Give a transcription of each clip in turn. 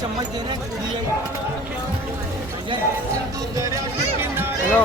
चम्मच दे रहे हेलो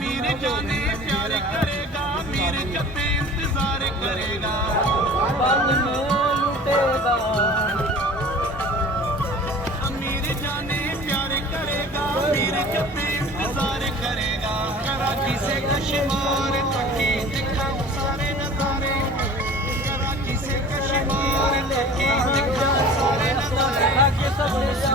मीर जाने प्यार करेगा, मीर जब पे इंतजार करेगा, बाद में लुटेगा मीर जाने प्यार करेगा, मीर जब पे इंतजार करेगा। कराची से कश्मीर तक की दिखाऊं सारे नजारे, कराची से कश्मीर तक की दिखाऊं सारे नजारे।